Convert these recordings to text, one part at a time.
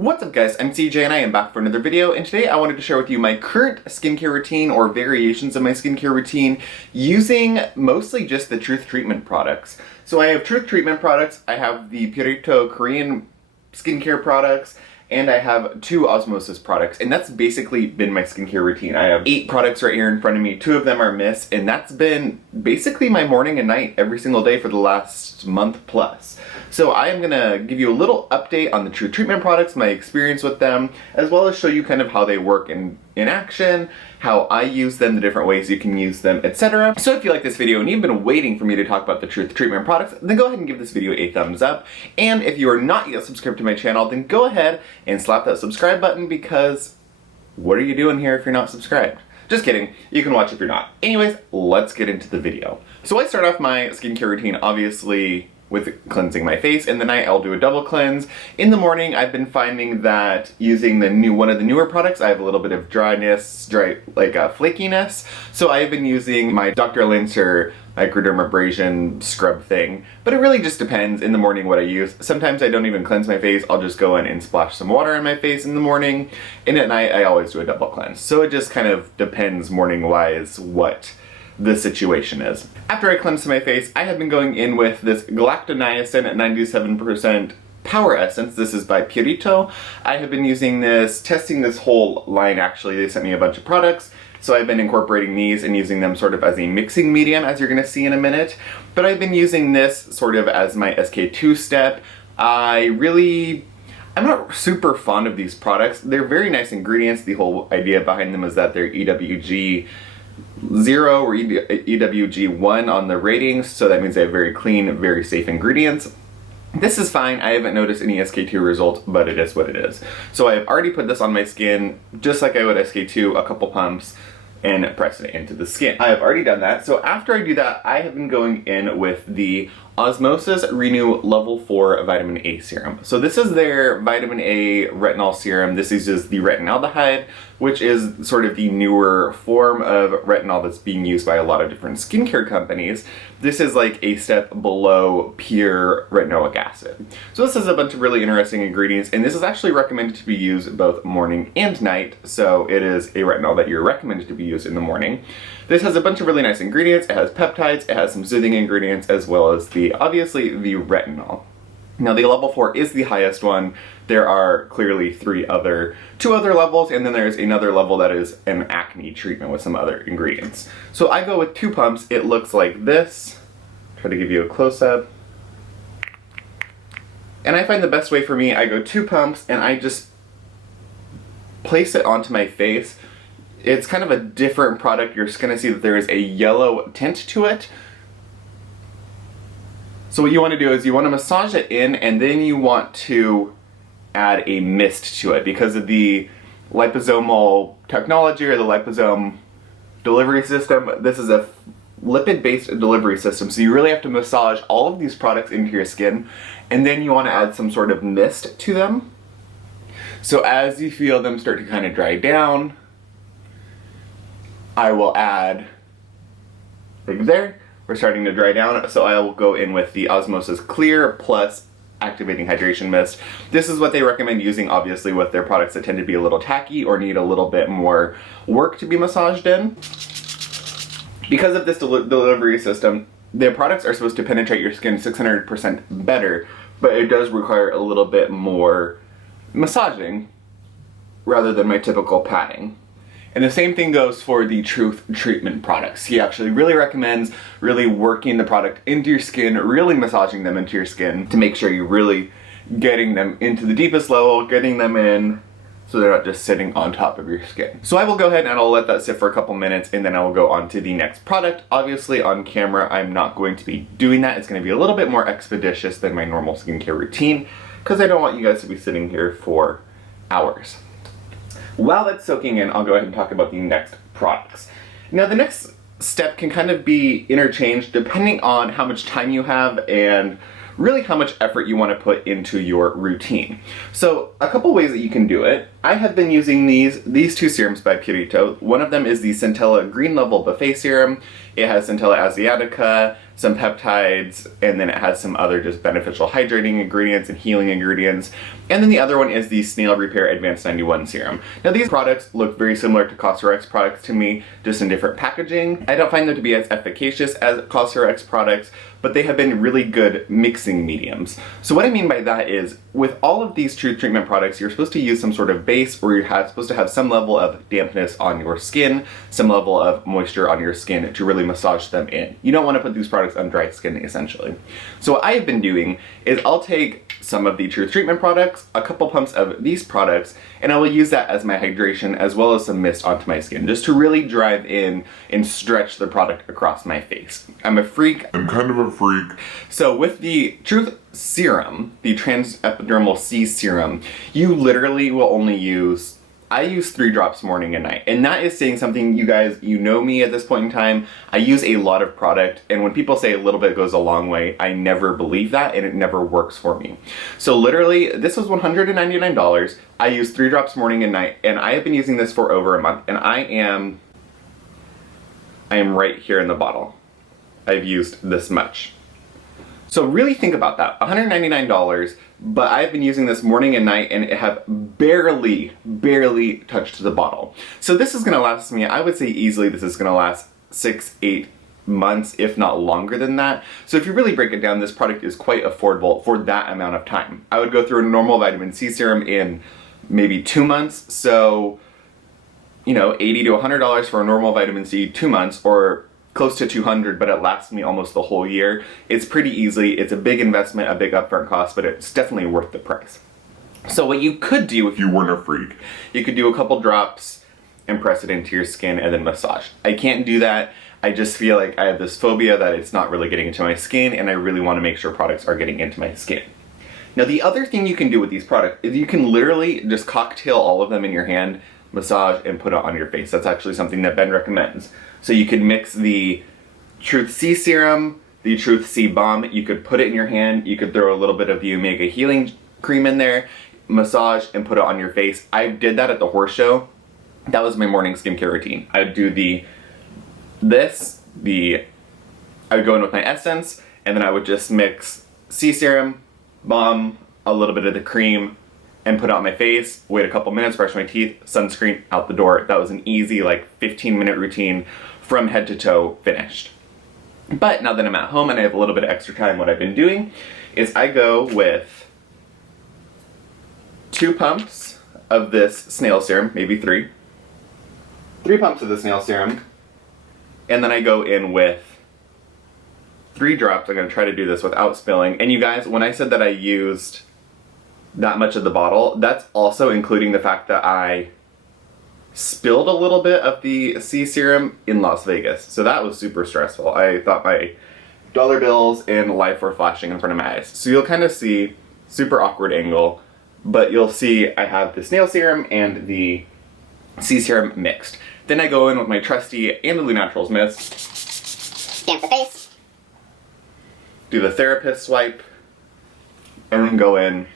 What's up guys, I'm CJ and I am back for another video, and today I wanted to share with you my current skincare routine or variations of my skincare routine using mostly just the Truth Treatment products. So I have Truth Treatment products, I have the Purito Korean skincare products, and I have 2 Osmosis products, and that's basically been my skincare routine. I have 8 products right here in front of me, 2 of them are mist, and that's been basically my morning and night every single day for the last month plus. So I am gonna give you a little update on the Truth Treatment products, my experience with them, as well as show you kind of how they work in action, how I use them, the different ways you can use them, etc. So if you like this video and you've been waiting for me to talk about the Truth Treatment products, then go ahead and give this video a thumbs up. And if you are not yet subscribed to my channel, then go ahead and slap that subscribe button, because what are you doing here if you're not subscribed? Just kidding, you can watch if you're not. Anyways, let's get into the video. So I start off my skincare routine obviously with cleansing my face. In the night, I'll do a double cleanse. In the morning, I've been finding that using one of the newer products, I have a little bit of dryness, flakiness. So I have been using my Dr. Linser microdermabrasion scrub thing. But it really just depends in the morning what I use. Sometimes I don't even cleanse my face. I'll just go in and splash some water on my face in the morning. And at night, I always do a double cleanse. So it just kind of depends morning-wise what the situation is. After I cleanse my face, I have been going in with this Galacto Niacin at 97% Power Essence. This is by Purito. I have been using this, testing this whole line actually. They sent me a bunch of products, so I've been incorporating these and using them sort of as a mixing medium, as you're gonna see in a minute. But I've been using this sort of as my SK2 step. I'm not super fond of these products. They're very nice ingredients. The whole idea behind them is that they're EWG 0 or EWG 1 on the ratings, so that means they have very clean, very safe ingredients. This is fine. I haven't noticed any SK2 results, but it is what it is. So I've already put this on my skin, just like I would SK2, a couple pumps, and press it into the skin. I have already done that. So after I do that, I have been going in with the Osmosis Renew Level 4 Vitamin A Serum. So this is their Vitamin A Retinol Serum. This is just the retinaldehyde, which is sort of the newer form of retinol that's being used by a lot of different skincare companies. This is like a step below pure retinoic acid. So this has a bunch of really interesting ingredients, and this is actually recommended to be used both morning and night. So it is a retinol that you're recommended to be used in the morning. This has a bunch of really nice ingredients. It has peptides, it has some soothing ingredients, as well as obviously the retinol. Now the level 4 is the highest one. There are clearly 2 other levels, and then there's another level that is an acne treatment with some other ingredients. So I go with 2 pumps. It looks like this. Try to give you a close-up. And I find the best way for me, I go 2 pumps and I just place it onto my face. It's kind of a different product. You're just gonna see that there is a yellow tint to it. So what you want to do is you want to massage it in, and then you want to add a mist to it. Because of the liposomal technology or the liposome delivery system, this is a lipid-based delivery system. So you really have to massage all of these products into your skin, and then you want to add some sort of mist to them. So as you feel them start to kind of dry down, I will add, like there, we're starting to dry down, so I will go in with the Osmosis Clear Plus Activating Hydration Mist. This is what they recommend using, obviously, with their products that tend to be a little tacky or need a little bit more work to be massaged in. Because of this delivery system, their products are supposed to penetrate your skin 600% better, but it does require a little bit more massaging rather than my typical patting. And the same thing goes for the Truth Treatment products. He actually really recommends really working the product into your skin, really massaging them into your skin to make sure you're really getting them into the deepest level, getting them in so they're not just sitting on top of your skin. So I will go ahead and I'll let that sit for a couple minutes, and then I will go on to the next product. Obviously on camera, I'm not going to be doing that. It's gonna be a little bit more expeditious than my normal skincare routine, because I don't want you guys to be sitting here for hours. While that's soaking in, I'll go ahead and talk about the next products. Now the next step can kind of be interchanged depending on how much time you have and really how much effort you want to put into your routine. So a couple ways that you can do it. I have been using these 2 serums by Purito. One of them is the Centella Green Level Buffet Serum. It has Centella Asiatica, some peptides, and then it has some other just beneficial hydrating ingredients and healing ingredients. And then the other one is the Snail Repair Advanced 91 Serum. Now these products look very similar to Cosrx products to me, just in different packaging. I don't find them to be as efficacious as Cosrx products, but they have been really good mixing mediums. So what I mean by that is, with all of these Truth Treatment products, you're supposed to use some sort of base, or you're supposed to have some level of dampness on your skin, some level of moisture on your skin to really massage them in. You don't want to put these products on dry skin, essentially. So what I've been doing is I'll take some of the Truth Treatment products, a couple pumps of these products, and I will use that as my hydration as well as some mist onto my skin, just to really drive in and stretch the product across my face. I'm a freak. I'm kind of a freak. So with the Truth Serum, the Transdermal C Serum, you literally will only use, I use 3 drops morning and night. And that is saying something. You guys, you know me at this point in time. I use a lot of product, and when people say a little bit goes a long way, I never believe that, and it never works for me. So literally, this was $199. I use 3 drops morning and night, and I have been using this for over a month, and I am right here in the bottle. I've used this much. So really think about that, $199, but I've been using this morning and night, and it have barely touched the bottle. So this is gonna last me, I would say easily this is gonna last 6-8 months, if not longer than that. So if you really break it down, this product is quite affordable for that amount of time. I would go through a normal vitamin C serum in maybe 2 months, so you know, $80 to $100 for a normal vitamin C, 2 months, or close to $200, but it lasts me almost the whole year. It's pretty easy. It's a big investment, a big upfront cost, but it's definitely worth the price. So what you could do if you weren't a freak, you could do a couple drops and press it into your skin and then massage. I can't do that. I just feel like I have this phobia that it's not really getting into my skin, and I really want to make sure products are getting into my skin. Now the other thing you can do with these products is you can literally just cocktail all of them in your hand, massage, and put it on your face. That's actually something that Ben recommends. So you could mix the Truth C Serum, the Truth C Balm, you could put it in your hand, you could throw a little bit of the Omega Healing Cream in there, massage, and put it on your face. I did that at the horse show. That was my morning skincare routine. I would do I would go in with my essence, and then I would just mix C Serum, Balm, a little bit of the cream, and put it on my face, wait a couple minutes, brush my teeth, sunscreen, out the door. That was an easy, like, 15-minute routine from head to toe, finished. But now that I'm at home and I have a little bit of extra time, what I've been doing is I go with 2 pumps of this Snail Serum, maybe 3. 3 pumps of the Snail Serum, and then I go in with 3 drops. I'm gonna try to do this without spilling. And you guys, when I said that I used that much of the bottle, that's also including the fact that I spilled a little bit of the C Serum in Las Vegas. So that was super stressful. I thought my dollar bills and life were flashing in front of my eyes. So you'll kind of see, super awkward angle, but you'll see I have the Snail Serum and the C Serum mixed. Then I go in with my trusty Andalou Naturals mist, damp the face, do the therapist swipe, and then go in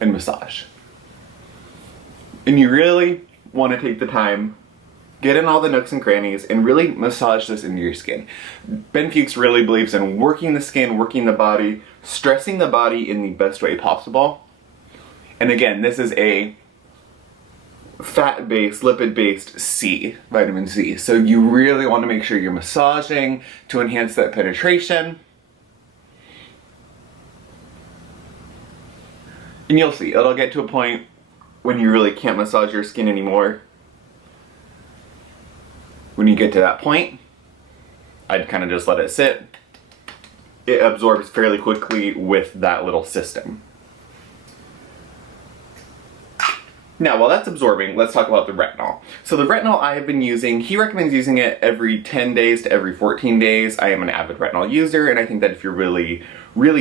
and massage. And you really want to take the time, get in all the nooks and crannies, and really massage this into your skin. Ben Fuchs really believes in working the skin, working the body, stressing the body in the best way possible. And again, this is a fat-based, lipid-based C, vitamin C. So you really want to make sure you're massaging to enhance that penetration. And you'll see, it'll get to a point when you really can't massage your skin anymore. When you get to that point, I'd kind of just let it sit. It absorbs fairly quickly with that little system. Now, while that's absorbing, let's talk about the retinol. So the retinol I have been using, he recommends using it every 10 days to every 14 days. I am an avid retinol user, and I think that if you really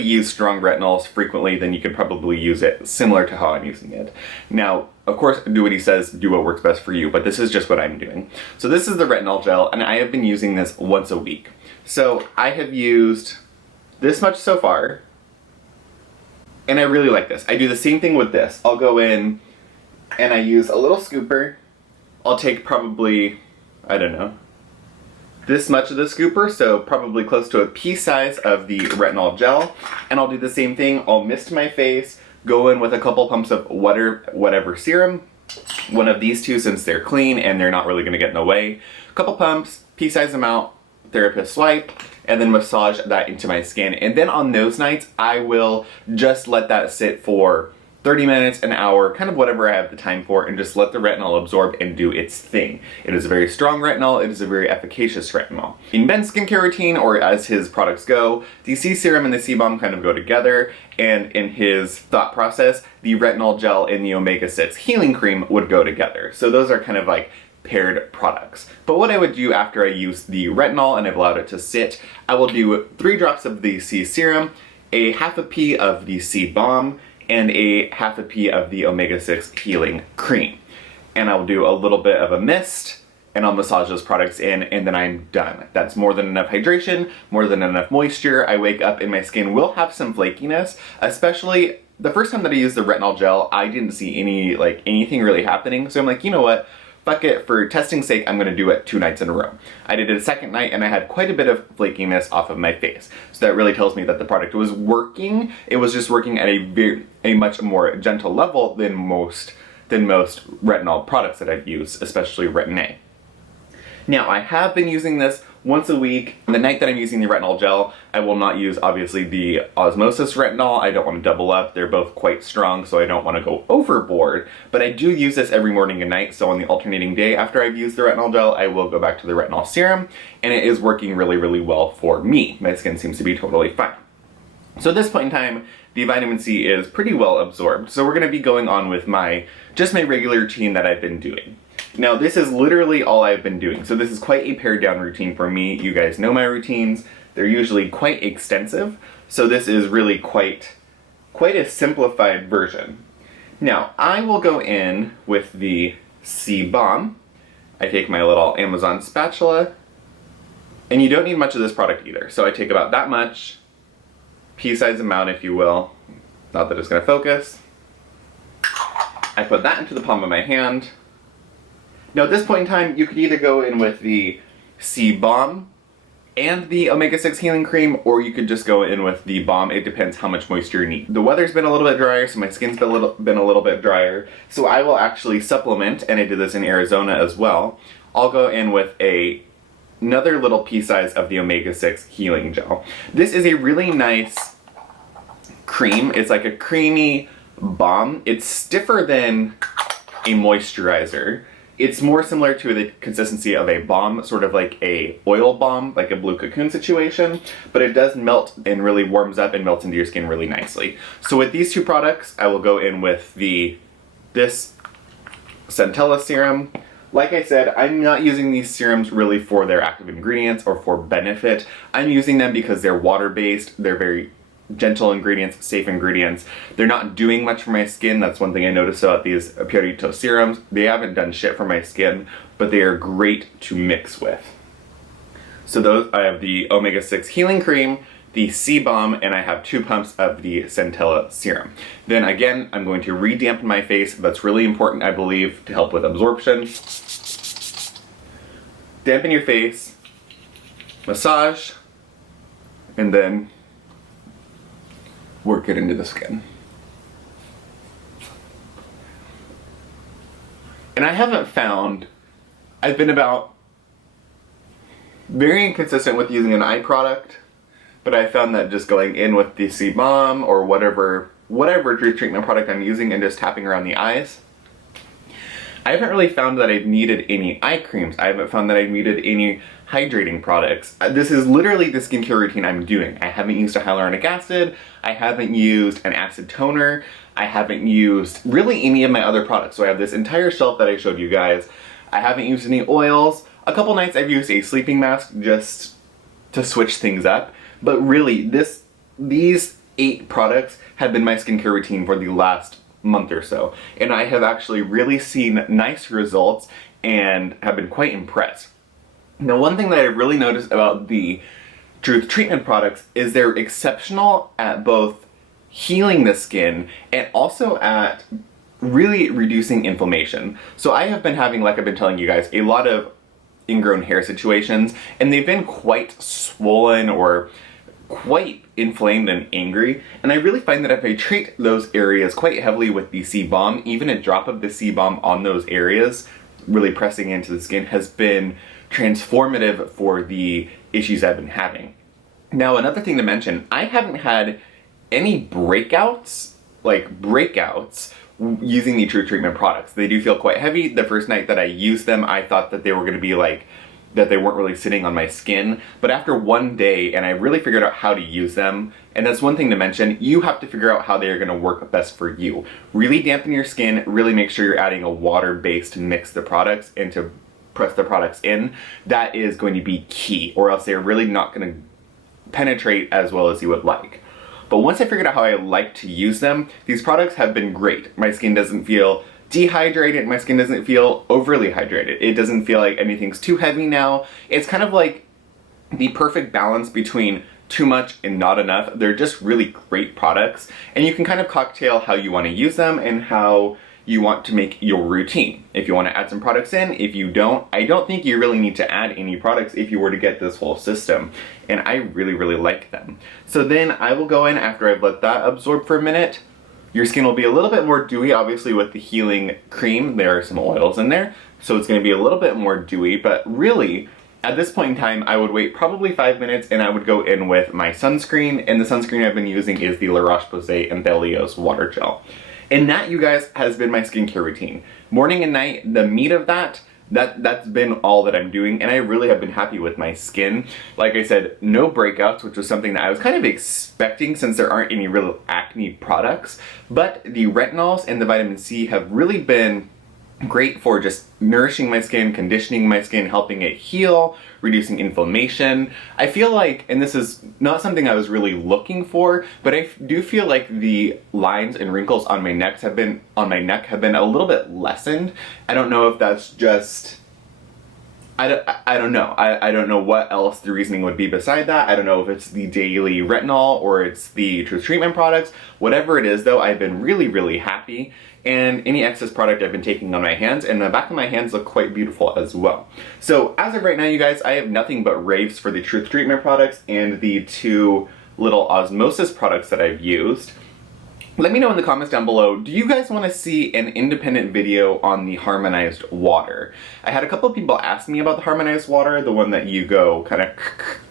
use strong retinols frequently, then you could probably use it similar to how I'm using it. Now, of course, do what he says, do what works best for you, but this is just what I'm doing. So this is the retinol gel, and I have been using this once a week. So I have used this much so far, and I really like this. I do the same thing with this. I'll go in and I use a little scooper. I'll take probably, I don't know, this much of the scooper, so probably close to a pea size of the retinol gel. And I'll do the same thing. I'll mist my face, go in with a couple pumps of whatever serum. One of these two, since they're clean and they're not really going to get in the way. A couple pumps, pea size amount, therapist swipe, and then massage that into my skin. And then on those nights, I will just let that sit for 30 minutes, an hour, kind of whatever I have the time for, and just let the retinol absorb and do its thing. It is a very strong retinol. It is a very efficacious retinol. In Ben's skincare routine, or as his products go, the C serum and the C balm kind of go together, and in his thought process, the retinol gel and the omega-6 healing cream would go together. So those are kind of like paired products. But what I would do after I use the retinol and I've allowed it to sit, I will do 3 drops of the C serum, a half a pea of the C balm, and a half a pea of the omega-6 healing cream. And I'll do a little bit of a mist, and I'll massage those products in, and then I'm done. That's more than enough hydration, more than enough moisture. I wake up and my skin will have some flakiness, especially the first time that I used the retinol gel, I didn't see anything really happening. So I'm like, you know what? Fuck it, for testing's sake, I'm gonna do it 2 nights in a row. I did it a second night and I had quite a bit of flakiness off of my face. So that really tells me that the product was working. It was just working at a much more gentle level than most retinol products that I've used, especially Retin A. Now, I have been using this once a week. The night that I'm using the retinol gel, I will not use, obviously, the Osmosis retinol. I don't want to double up. They're both quite strong, so I don't want to go overboard. But I do use this every morning and night, so on the alternating day after I've used the retinol gel, I will go back to the retinol serum, and it is working really, really well for me. My skin seems to be totally fine. So at this point in time, the vitamin C is pretty well absorbed. So we're going to be going on with just my regular routine that I've been doing. Now, this is literally all I've been doing. So this is quite a pared down routine for me. You guys know my routines. They're usually quite extensive. So this is really quite a simplified version. Now, I will go in with the C balm. I take my little Amazon spatula, and you don't need much of this product either. So I take about that much, pea-sized amount, if you will. Not that it's gonna focus. I put that into the palm of my hand. Now at this point in time, you could either go in with the C balm and the omega-6 healing cream, or you could just go in with the balm. It depends how much moisture you need. The weather's been a little bit drier, so my skin's been a little bit drier. So I will actually supplement, and I did this in Arizona as well. I'll go in with another little pea size of the omega-6 healing gel. This is a really nice cream. It's like a creamy balm. It's stiffer than a moisturizer. It's more similar to the consistency of a balm, sort of like a oil balm, like a blue cocoon situation, but it does melt and really warms up and melts into your skin really nicely. So with these 2 products, I will go in with this Centella serum. Like I said, I'm not using these serums really for their active ingredients or for benefit. I'm using them because they're water-based, they're very gentle ingredients, safe ingredients. They're not doing much for my skin. That's one thing I noticed about these Purito serums. They haven't done shit for my skin, but they are great to mix with. So those, I have the omega-6 healing cream, the C balm, and I have 2 pumps of the Centella serum. Then again, I'm going to re-dampen my face. That's really important, I believe, to help with absorption. Dampen your face, massage, and then work it into the skin. And I haven't found, I've been about very inconsistent with using an eye product, but I found that just going in with the C balm or whatever Truth Treatment product I'm using and just tapping around the eyes, I haven't really found that I've needed any eye creams. I haven't found that I've needed any hydrating products. This is literally the skincare routine I'm doing. I haven't used a hyaluronic acid. I haven't used an acid toner. I haven't used really any of my other products. So I have this entire shelf that I showed you guys. I haven't used any oils. A couple nights I've used a sleeping mask just to switch things up. But really, these 8 products have been my skincare routine for the last month or so. And I have actually really seen nice results and have been quite impressed. Now, one thing that I've really noticed about the Truth Treatment products is they're exceptional at both healing the skin and also at really reducing inflammation. So I have been having, like I've been telling you guys, a lot of ingrown hair situations, and they've been quite swollen or quite inflamed and angry, and I really find that if I treat those areas quite heavily with the sea balm, even a drop of the sea balm on those areas, really pressing into the skin, has been transformative for the issues I've been having. Now, another thing to mention, I haven't had any breakouts using the Truth Treatment products. They do feel quite heavy. The first night that I used them, I thought that they were going to be like, that they weren't really sitting on my skin. But after one day, and I really figured out how to use them, and that's one thing to mention, you have to figure out how they are going to work best for you. Really dampen your skin, really make sure you're adding a water-based mix the products and to press the products in. That is going to be key, or else they're really not going to penetrate as well as you would like. But once I figured out how I like to use them, these products have been great. My skin doesn't feel dehydrated, my skin doesn't feel overly hydrated. It doesn't feel like anything's too heavy now. It's kind of like the perfect balance between too much and not enough. They're just really great products, and you can kind of cocktail how you want to use them and how you want to make your routine. If you want to add some products in, if you don't, I don't think you really need to add any products if you were to get this whole system, and I really, really like them. So then I will go in after I've let that absorb for a minute. Your skin will be a little bit more dewy, obviously with the healing cream. There are some oils in there, so it's going to be a little bit more dewy, but really, at this point in time, I would wait probably 5 minutes and I would go in with my sunscreen, and the sunscreen I've been using is the La Roche-Posay Embellios Water Gel. And that, you guys, has been my skincare routine. Morning and night, the meat of that's been all that I'm doing, and I really have been happy with my skin. Like I said, no breakouts, which was something that I was kind of expecting since there aren't any real acne products, but the retinols and the vitamin C have really been great for just nourishing my skin, conditioning my skin, helping it heal, reducing inflammation. I feel like, and this is not something I was really looking for, but I do feel like the lines and wrinkles on my neck have been a little bit lessened. I don't know if that's just, I don't know. I don't know what else the reasoning would be beside that. I don't know if it's the daily retinol or it's the Truth Treatment products. Whatever it is though, I've been really, really happy. And any excess product I've been taking on my hands, and the back of my hands look quite beautiful as well. So as of right now, you guys, I have nothing but raves for the Truth Treatment products and the two little Osmosis products that I've used. Let me know in the comments down below, do you guys want to see an independent video on the Harmonized water? I had a couple of people ask me about the Harmonized water, the one that you go kind of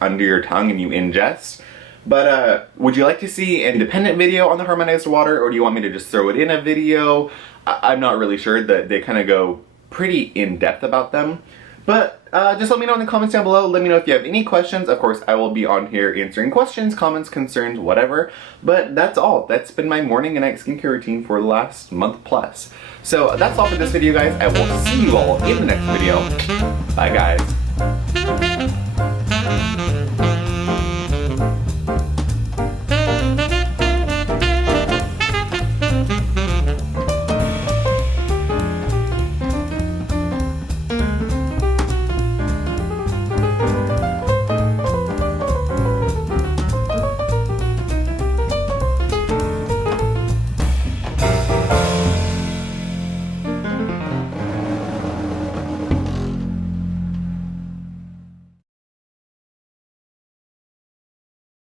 under your tongue and you ingest. But would you like to see an independent video on the Harmonized water, or do you want me to just throw it in a video? I'm not really sure. That they kind of go pretty in-depth about them. But just let me know in the comments down below. Let me know if you have any questions. Of course, I will be on here answering questions, comments, concerns, whatever. But that's all. That's been my morning and night skincare routine for the last month plus. So that's all for this video, guys. I will see you all in the next video. Bye, guys.